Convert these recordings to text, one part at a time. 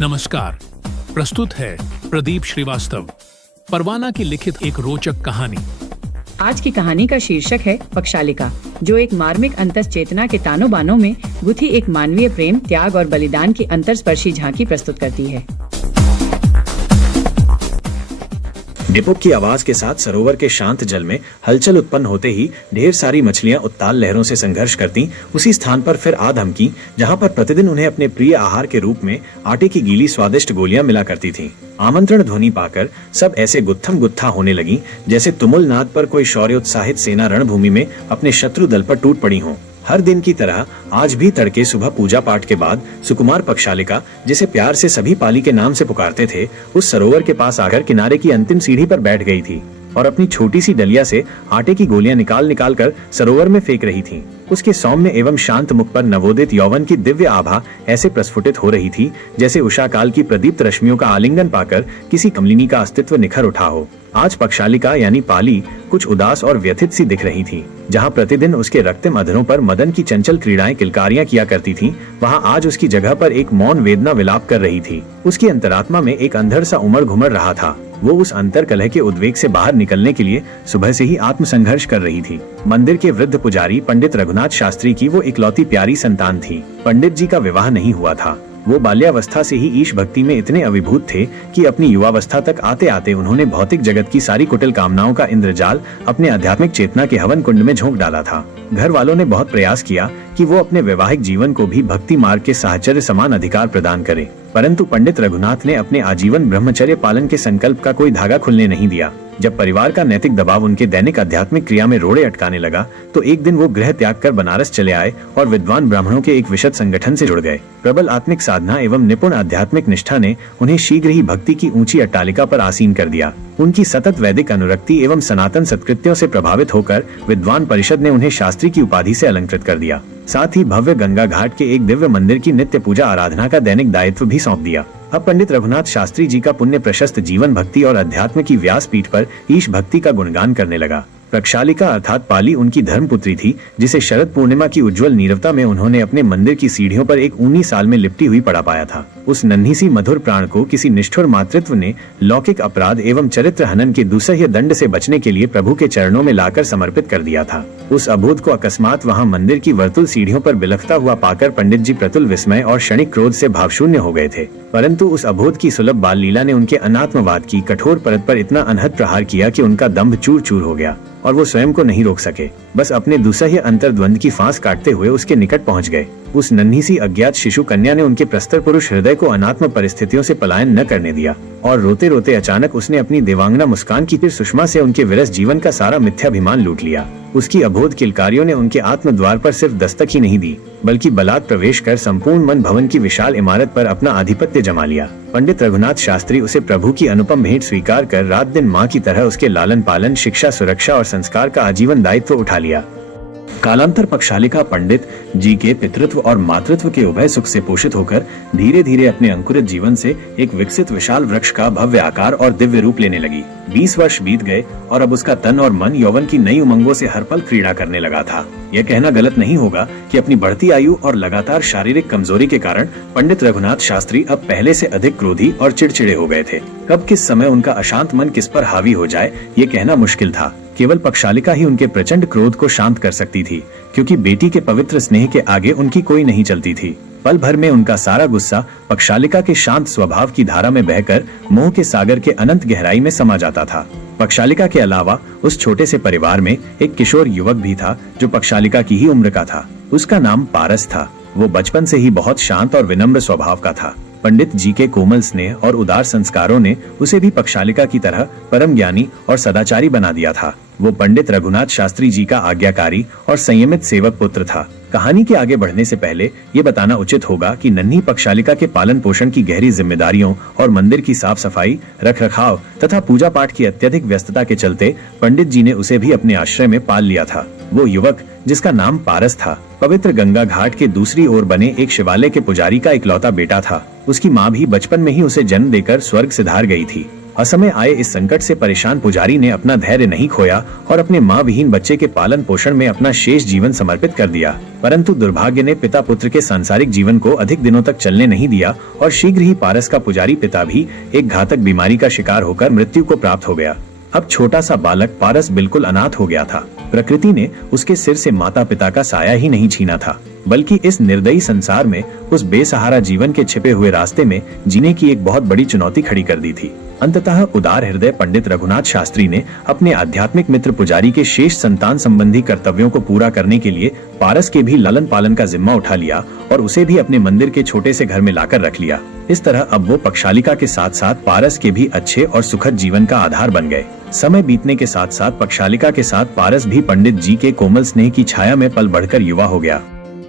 नमस्कार। प्रस्तुत है प्रदीप श्रीवास्तव। परवाना की लिखित एक रोचक कहानी। आज की कहानी का शीर्षक है पक्षालिका, जो एक मार्मिक अंतस चेतना के तानों बानों में गुथी एक मानवीय प्रेम, त्याग और बलिदान की अंतर्स्पर्शी झांकी प्रस्तुत करती है। डिपुक की आवाज के साथ सरोवर के शांत जल में हलचल उत्पन्न होते ही ढेर सारी मछलियां उत्ताल लहरों से संघर्ष करती उसी स्थान पर फिर आ धमकी जहां पर प्रतिदिन उन्हें अपने प्रिय आहार के रूप में आटे की गीली स्वादिष्ट गोलियां मिला करती थीं। आमंत्रण ध्वनि पाकर सब ऐसे गुत्थम गुत्था होने लगी जैसे तुमुल नाद पर कोई शौर्य उत्साहित सेना रणभूमि में अपने शत्रु दल पर टूट पड़ी हो। हर दिन की तरह आज भी तड़के सुबह पूजा पाठ के बाद सुकुमार पक्षालिका, जिसे प्यार से सभी पाली के नाम से पुकारते थे, उस सरोवर के पास आकर किनारे की अंतिम सीढ़ी पर बैठ गई थी और अपनी छोटी सी डलिया से आटे की गोलियां निकाल निकाल कर सरोवर में फेंक रही थी। उसके सौम्य एवं शांत मुख पर नवोदित यौवन की दिव्य आभा ऐसे प्रस्फुटित हो रही थी जैसे उषा काल की प्रदीप्त रश्मियों का आलिंगन पाकर किसी कमलिनी का अस्तित्व निखर उठा हो। आज पक्षालिका यानी पाली कुछ उदास और व्यथित सी दिख रही थी। जहाँ प्रतिदिन उसके रक्तिम अधरों पर मदन की चंचल क्रीड़ाएं किलकारियां किया करती थीं, वहाँ आज उसकी जगह पर एक मौन वेदना विलाप कर रही थी। उसकी अंतरात्मा में एक अंधर सा उमड़ घुमड़ रहा था। वो उस अंतर कलह के उद्वेग से बाहर निकलने के लिए सुबह से ही आत्मसंघर्ष कर रही थी। मंदिर के वृद्ध पुजारी पंडित रघुनाथ शास्त्री की वो इकलौती प्यारी संतान थी। पंडित जी का विवाह नहीं हुआ था। वो बाल्यावस्था से ही ईश भक्ति में इतने अभिभूत थे कि अपनी युवावस्था तक आते आते उन्होंने भौतिक जगत की सारी कुटिल कामनाओं का इंद्रजाल अपने आध्यात्मिक चेतना के हवन कुंड में झोंक डाला था। घर वालों ने बहुत प्रयास किया कि वो अपने वैवाहिक जीवन को भी भक्ति मार्ग के साहचर्य समान अधिकार प्रदान करे, परंतु पंडित रघुनाथ ने अपने आजीवन ब्रह्मचर्य पालन के संकल्प का कोई धागा खुलने नहीं दिया। जब परिवार का नैतिक दबाव उनके दैनिक आध्यात्मिक क्रिया में रोड़े अटकाने लगा तो एक दिन वो गृह त्याग कर बनारस चले आए और विद्वान ब्राह्मणों के एक विशद संगठन से जुड़ गए। प्रबल आत्मिक साधना एवं निपुण आध्यात्मिक निष्ठा ने उन्हें शीघ्र ही भक्ति की ऊंची अट्टालिका पर आसीन कर दिया। उनकी सतत वैदिक अनुरक्ति एवं सनातन सत्कृत्यों से प्रभावित होकर विद्वान परिषद ने उन्हें शास्त्री की उपाधि से अलंकृत कर दिया। साथ ही भव्य गंगा घाट के एक दिव्य मंदिर की नित्य पूजा आराधना का दैनिक दायित्व भी सौंप दिया। अब पंडित रघुनाथ शास्त्री जी का पुण्य प्रशस्त जीवन भक्ति और अध्यात्म की व्यासपीठ पर ईश भक्ति का गुणगान करने लगा। पक्षालिका अर्थात पाली उनकी धर्मपुत्री थी, जिसे शरद पूर्णिमा की उज्जवल नीरवता में उन्होंने अपने मंदिर की सीढ़ियों पर एक ऊनी साल में लिपटी हुई पड़ा पाया था। उस नन्ही सी मधुर प्राण को किसी निष्ठुर मातृत्व ने लौकिक अपराध एवं चरित्र हनन के दुसह्य दंड से बचने के लिए प्रभु के चरणों में लाकर समर्पित कर दिया था। उस अबोध को अकस्मात वहां मंदिर की वर्तुल सीढ़ियों पर बिलखता हुआ पाकर पंडित जी प्रतुल विस्मय और क्षणिक क्रोध से भावशून्य हो गए थे, परंतु उस अबोध की सुलभ बाल लीला ने उनके अनात्मवाद की कठोर परत पर इतना अनहद प्रहार किया कि उनका दंभ चूर चूर हो गया और वो स्वयं को नहीं रोक सके। बस अपने दुसह्य अंतर्द्वंद की फांस काटते हुए उसके निकट पहुंच गए। उस नन्ही सी अज्ञात शिशु कन्या ने उनके प्रस्तर पुरुष हृदय को अनात्म परिस्थितियों से पलायन न करने दिया और रोते रोते अचानक उसने अपनी देवांगना मुस्कान की तीर सुषमा से उनके विरस जीवन का सारा मिथ्याभिमान लूट लिया। उसकी अबोध किलकारियों ने उनके आत्म द्वार पर सिर्फ दस्तक ही नहीं दी, बल्कि बलात् प्रवेश कर संपूर्ण मन भवन की विशाल इमारत पर अपना आधिपत्य जमा लिया। पंडित रघुनाथ शास्त्री उसे प्रभु की अनुपम भेंट स्वीकार कर रात दिन माँ की तरह उसके लालन पालन, शिक्षा, सुरक्षा और संस्कार का आजीवन दायित्व उठा लिया। कालांतर पक्षालिका पंडित जी के पितृत्व और मातृत्व के उभय सुख से पोषित होकर धीरे धीरे अपने अंकुरित जीवन से एक विकसित विशाल वृक्ष का भव्य आकार और दिव्य रूप लेने लगी। 20 वर्ष बीत गए और अब उसका तन और मन यौवन की नई उमंगों से हर पल क्रीड़ा करने लगा था। यह कहना गलत नहीं होगा कि अपनी बढ़ती आयु और लगातार शारीरिक कमजोरी के कारण पंडित रघुनाथ शास्त्री अब पहले से अधिक क्रोधी और चिड़चिड़े हो गए थे। कब किस समय उनका अशांत मन किस पर हावी हो जाए ये कहना मुश्किल था। केवल पक्षालिका ही उनके प्रचंड क्रोध को शांत कर सकती थी, क्योंकि बेटी के पवित्र स्नेह के आगे उनकी कोई नहीं चलती थी। पल भर में उनका सारा गुस्सा पक्षालिका के शांत स्वभाव की धारा में बहकर मोह के सागर के अनंत गहराई में समा जाता था। पक्षालिका के अलावा उस छोटे से परिवार में एक किशोर युवक भी था जो पक्षालिका की ही उम्र का था। उसका नाम पारस था। वो बचपन से ही बहुत शांत और विनम्र स्वभाव का था। पंडित जी के कोमल स्नेह और उदार संस्कारों ने उसे भी पक्षालिका की तरह परम ज्ञानी और सदाचारी बना दिया था। वो पंडित रघुनाथ शास्त्री जी का आज्ञाकारी और संयमित सेवक पुत्र था। कहानी के आगे बढ़ने से पहले ये बताना उचित होगा कि नन्ही पक्षालिका के पालन पोषण की गहरी जिम्मेदारियों और मंदिर की साफ सफाई, रख रखाव तथा पूजा पाठ की अत्यधिक व्यस्तता के चलते पंडित जी ने उसे भी अपने आश्रय में पाल लिया था। वो युवक, जिसका नाम पारस था, पवित्र गंगा घाट के दूसरी ओर बने एक शिवालय के पुजारी का इकलौता बेटा था। उसकी माँ भी बचपन में ही उसे जन्म देकर स्वर्ग सिधार गई थी असमय आए इस संकट से परेशान पुजारी ने अपना धैर्य नहीं खोया और अपने माँ विहीन बच्चे के पालन पोषण में अपना शेष जीवन समर्पित कर दिया। परंतु दुर्भाग्य ने पिता पुत्र के सांसारिक जीवन को अधिक दिनों तक चलने नहीं दिया और शीघ्र ही पारस का पुजारी पिता भी एक घातक बीमारी का शिकार होकर मृत्यु को प्राप्त हो गया। अब छोटा सा बालक पारस बिल्कुल अनाथ हो गया था। प्रकृति ने उसके सिर से माता पिता का साया ही नहीं छीना था, बल्कि इस निर्दयी संसार में उस बेसहारा जीवन के छिपे हुए रास्ते में जीने की एक बहुत बड़ी चुनौती खड़ी कर दी थी। अंततः उदार हृदय पंडित रघुनाथ शास्त्री ने अपने आध्यात्मिक मित्र पुजारी के शेष संतान संबंधी कर्तव्यों को पूरा करने के लिए पारस के भी लालन पालन का जिम्मा उठा लिया और उसे भी अपने मंदिर के छोटे से घर में लाकर रख लिया। इस तरह अब वो पक्षालिका के साथ साथ पारस के भी अच्छे और सुखद जीवन का आधार बन गए। समय बीतने के साथ साथ पक्षालिका के साथ पारस भी पंडित जी के कोमल स्नेह की छाया में पल बढ़कर युवा हो गया।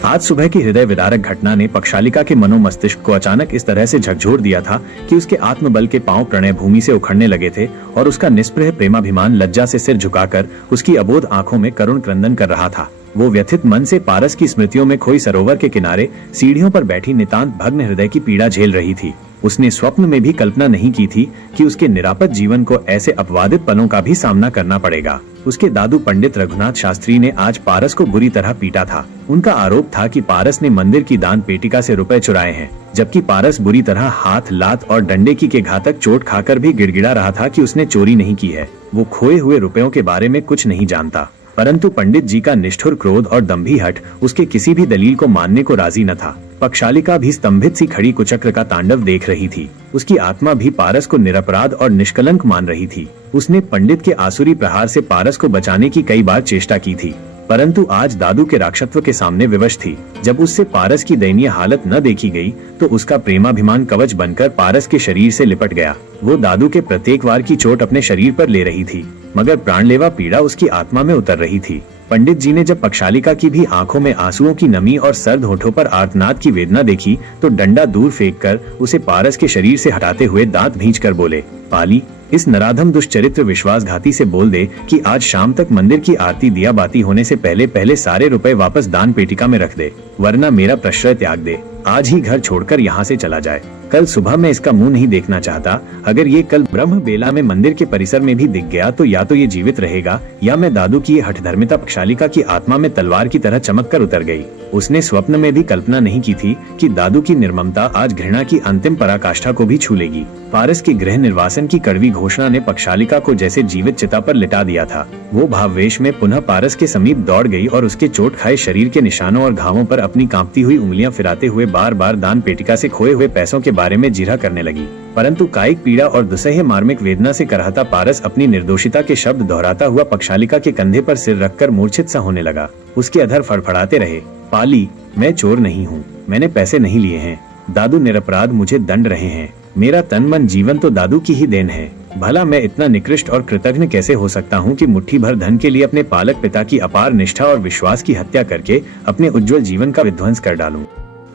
आज सुबह की हृदय विदारक घटना ने पक्षालिका के मनोमस्तिष्क को अचानक इस तरह से झकझोर दिया था कि उसके आत्मबल के पांव प्रणय भूमि से उखड़ने लगे थे और उसका निष्प्रह प्रेमाभिमान लज्जा से सिर झुकाकर उसकी अबोध आंखों में करुण क्रंदन कर रहा था। वो व्यथित मन से पारस की स्मृतियों में खोई सरोवर के किनारे सीढ़ियों पर बैठी नितांत भग्न हृदय की पीड़ा झेल रही थी। उसने स्वप्न में भी कल्पना नहीं की थी कि उसके निरापद जीवन को ऐसे अपवादित पलों का भी सामना करना पड़ेगा। उसके दादू पंडित रघुनाथ शास्त्री ने आज पारस को बुरी तरह पीटा था। उनका आरोप था कि पारस ने मंदिर की दान पेटिका से रुपए चुराए हैं, जबकि पारस बुरी तरह हाथ, लात और डंडे की घातक चोट खाकर भी गिड़गिड़ा रहा था कि उसने चोरी नहीं की है। वो खोए हुए रुपयों के बारे में कुछ नहीं जानता। परंतु पंडित जी का निष्ठुर क्रोध और दंभी हठ उसके किसी भी दलील को मानने को राजी न था। पक्षालिका भी स्तंभित सी खड़ी कुचक्र का तांडव देख रही थी। उसकी आत्मा भी पारस को निरपराध और निष्कलंक मान रही थी। उसने पंडित के आसुरी प्रहार से पारस को बचाने की कई बार चेष्टा की थी, परंतु आज दादू के राक्षसत्व के सामने विवश थी। जब उससे पारस की दयनीय हालत न देखी गई तो उसका प्रेमाभिमान कवच बनकर पारस के शरीर से लिपट गया। वो दादू के प्रत्येक वार की चोट अपने शरीर पर ले रही थी, मगर प्राणलेवा पीड़ा उसकी आत्मा में उतर रही थी। पंडित जी ने जब पक्षालिका की भी आंखों में आंसुओं की नमी और सर्द होठों पर आर्तनाद की वेदना देखी तो डंडा दूर फेंककर उसे पारस के शरीर से हटाते हुए दांत भींचकर बोले, पाली, इस नराधम दुष्चरित्र विश्वासघाती से बोल दे कि आज शाम तक मंदिर की आरती दिया बाती होने से पहले पहले सारे रुपए वापस दान पेटिका में रख दे, वरना मेरा प्रश्रय त्याग दे। आज ही घर छोड़कर यहाँ से चला जाए। कल सुबह मैं इसका मुंह नहीं देखना चाहता। अगर ये कल ब्रह्म बेला में मंदिर के परिसर में भी दिख गया तो या तो ये जीवित रहेगा या मैं दादू की ये हठधर्मिता पक्षालिका की आत्मा में तलवार की तरह चमक कर उतर गई। उसने स्वप्न में भी कल्पना नहीं की थी कि दादू की निर्ममता आज घृणा की अंतिम पराकाष्ठा को भी छू लेगी। पारस के गृह निर्वासन की कड़वी घोषणा ने पक्षालिका को जैसे जीवित चिता पर लिटा दिया था। वो भाववेश में पुनः पारस के समीप दौड़ गई और उसके चोट खाए शरीर के निशानों और घावों पर अपनी कांपती हुई उंगलियां फिराते हुए बार बार दान पेटिका से खोए हुए पैसों के बारे में जिरह करने लगी। परंतु कायिक पीड़ा और दुसह मार्मिक वेदना से करहता पारस अपनी निर्दोषिता के शब्द दोहराता हुआ पक्षालिका के कंधे पर सिर रखकर मूर्छित सा होने लगा। उसके अधर फड़फड़ाते रहे, पाली, मैं चोर नहीं हूँ, मैंने पैसे नहीं लिए हैं। दादू निरपराध मुझे दंड रहे हैं। मेरा तन मन जीवन तो दादू की ही देन है। भला मैं इतना निकृष्ट और कृतज्ञ कैसे हो सकता हूँ कि मुट्ठी भर धन के लिए अपने पालक पिता की अपार निष्ठा और विश्वास की हत्या करके अपने उज्जवल जीवन का विध्वंस कर डालूं।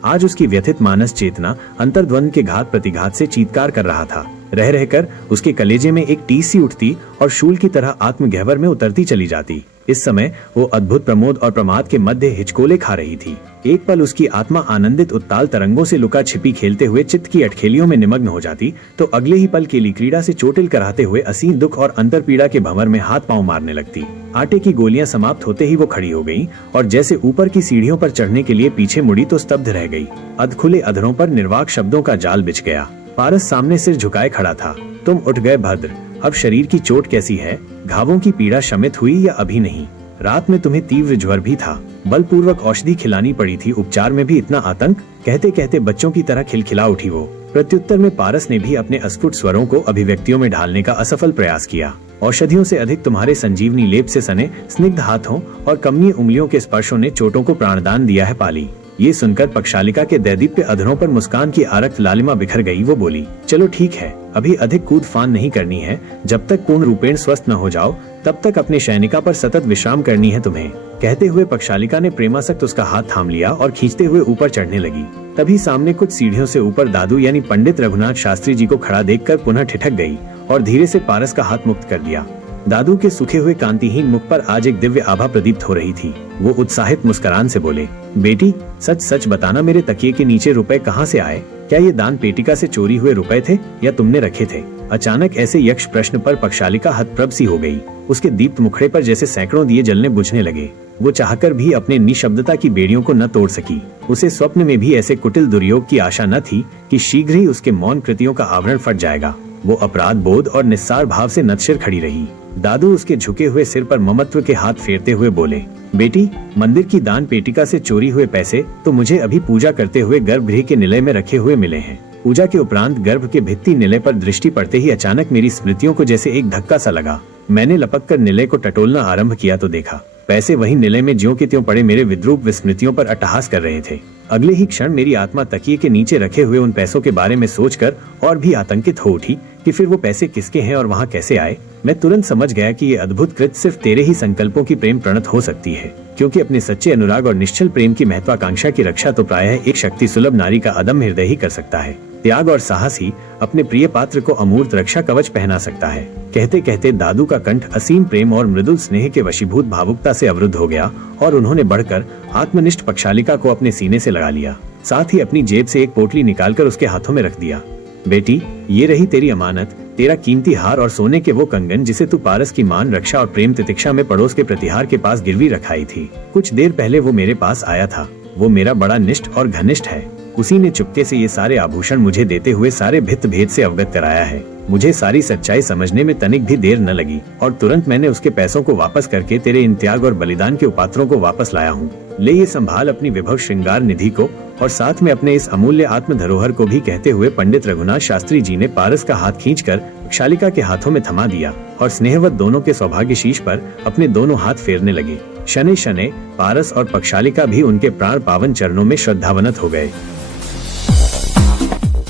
आज उसकी व्यथित मानस चेतना अंतर्द्वंद के घात प्रतिघात से चीत्कार कर रहा था। रह रहकर उसके कलेजे में एक टीस सी उठती और शूल की तरह आत्मगहवर में उतरती चली जाती। इस समय वो अद्भुत प्रमोद और प्रमाद के मध्य हिचकोले खा रही थी। एक पल उसकी आत्मा आनंदित उत्ताल तरंगों से लुका छिपी खेलते हुए चित्त की अटखेलियों में निमग्न हो जाती तो अगले ही पल केली क्रीड़ा से चोटिल कराते हुए असीम दुख और अंतर पीड़ा के भंवर में हाथ पांव मारने लगती। आटे की गोलियां समाप्त होते ही वो खड़ी हो गई और जैसे ऊपर की सीढ़ियों पर चढ़ने के लिए पीछे मुड़ी तो स्तब्ध रह गई। अधखुले अधरों पर निर्वाक शब्दों का जाल बिछ गया। पारस सामने सिर झुकाए खड़ा था। तुम उठ गए भद्र, अब शरीर की चोट कैसी है? घावों की पीड़ा शमित हुई या अभी नहीं? रात में तुम्हें तीव्र ज्वर भी था, बलपूर्वक औषधि खिलानी पड़ी थी, उपचार में भी इतना आतंक? कहते कहते बच्चों की तरह खिलखिला उठी वो। प्रत्युत्तर में पारस ने भी अपने अस्फुट स्वरों को अभिव्यक्तियों में ढालने का असफल प्रयास किया। औषधियों से अधिक तुम्हारे संजीवनी लेप से सने स्निग्ध हाथों और कमनीय उंगलियों के स्पर्शों ने चोटों को प्राणदान दिया है पाली। ये सुनकर पक्षालिका के दैदीप्य अधरों पर मुस्कान की आरक्त लालिमा बिखर गई। वो बोली, चलो ठीक है, अभी अधिक कूद फान नहीं करनी है। जब तक पूर्ण रूपेण स्वस्थ न हो जाओ तब तक अपने शयनिका पर सतत विश्राम करनी है तुम्हें। कहते हुए पक्षालिका ने प्रेमासक्त उसका हाथ थाम लिया और खींचते हुए ऊपर चढ़ने लगी। तभी सामने कुछ सीढ़ियों से ऊपर दादू यानी पंडित रघुनाथ शास्त्री जी को खड़ा देखकर पुनः ठिठक गई और धीरे से पारस का हाथ मुक्त कर दिया। दादू के सूखे हुए कांतिहीन मुख पर आज एक दिव्य आभा प्रदीप्त हो रही थी। वो उत्साहित मुस्कुरान से बोले, बेटी सच सच बताना, मेरे तकिए के नीचे रुपए कहाँ से आए? क्या ये दान पेटिका से चोरी हुए रुपए थे या तुमने रखे थे? अचानक ऐसे यक्ष प्रश्न पर पक्षालिका हतप्रभ सी हो गई। उसके दीप्त मुखड़े पर जैसे सैकड़ों दिए जलने बुझने लगे। वो चाहकर भी अपने निशब्दता की बेड़ियों को न तोड़ सकी। उसे स्वप्न में भी ऐसे कुटिल दुर्योग की आशा न थी कि शीघ्र ही उसके मौन कृतियों का आवरण फट जाएगा। वो अपराध बोध और निस्सार भाव से नतशिर खड़ी रही। दादू उसके झुके हुए सिर पर ममत्व के हाथ फेरते हुए बोले, बेटी, मंदिर की दान पेटिका से चोरी हुए पैसे तो मुझे अभी पूजा करते हुए गर्भगृह के निलय में रखे हुए मिले हैं। पूजा के उपरांत गर्भ के भित्ति निलय पर दृष्टि पड़ते ही अचानक मेरी स्मृतियों को जैसे एक धक्का सा लगा। मैंने लपक कर निलय को टटोलना आरंभ किया तो देखा पैसे वही निलय में ज्यों के त्यों पड़े मेरे विद्रूप विस्मृतियों पर अट्टहास कर रहे थे। अगले ही क्षण मेरी आत्मा तकिए के नीचे रखे हुए उन पैसों के बारे में सोचकर और भी आतंकित हो उठी कि फिर वो पैसे किसके हैं और वहाँ कैसे आए। मैं तुरंत समझ गया कि ये अद्भुत कृत सिर्फ तेरे ही संकल्पों की प्रेम प्रणत हो सकती है, क्योंकि अपने सच्चे अनुराग और निश्चल प्रेम की महत्वाकांक्षा की रक्षा तो प्रायः एक शक्ति सुलभ नारी का अदम्य हृदय ही कर सकता है। त्याग और साहस ही अपने प्रिय पात्र को अमूर्त रक्षा कवच पहना सकता है। कहते कहते दादू का कंठ असीम प्रेम और मृदुल स्नेह के वशीभूत भावुकता से अवरुद्ध हो गया और उन्होंने बढ़कर आत्मनिष्ठ पक्षालिका को अपने सीने से लगा लिया। साथ ही अपनी जेब से एक पोटली निकालकर उसके हाथों में रख दिया। बेटी, ये रही तेरी अमानत, तेरा कीमती हार और सोने के वो कंगन जिसे तू पारस की मान रक्षा और प्रेम तितिक्षा में पड़ोस के प्रतिहार के पास गिरवी रखाई थी। कुछ देर पहले वो मेरे पास आया था। वो मेरा बड़ा निष्ठ और घनिष्ठ है। उसी ने चुपके से ये सारे आभूषण मुझे देते हुए सारे भित्त भेद से अवगत कराया है। मुझे सारी सच्चाई समझने में तनिक भी देर न लगी और तुरंत मैंने उसके पैसों को वापस करके तेरे इन त्याग और बलिदान के उपात्रों को वापस लाया हूँ। ले ये संभाल अपनी विभव श्रृंगार निधि को और साथ में अपने इस अमूल्य आत्म धरोहर को भी, कहते हुए पंडित रघुनाथ शास्त्री जी ने पारस का हाथ खींचकर पक्षालिका के हाथों में थमा दिया और स्नेहवत दोनों के सौभाग्य शीश पर अपने दोनों हाथ फेरने लगे। शनै शनै पारस और पक्षालिका भी उनके प्राण पावन चरणों में श्रद्धावनत हो गए।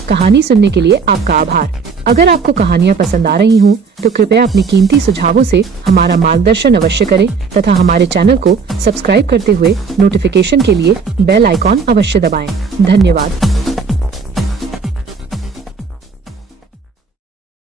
कहानी सुनने के लिए आपका आभार। अगर आपको कहानियाँ पसंद आ रही हों, तो कृपया अपने कीमती सुझावों से हमारा मार्गदर्शन अवश्य करें तथा हमारे चैनल को सब्सक्राइब करते हुए नोटिफिकेशन के लिए बेल आइकॉन अवश्य दबाएं। धन्यवाद।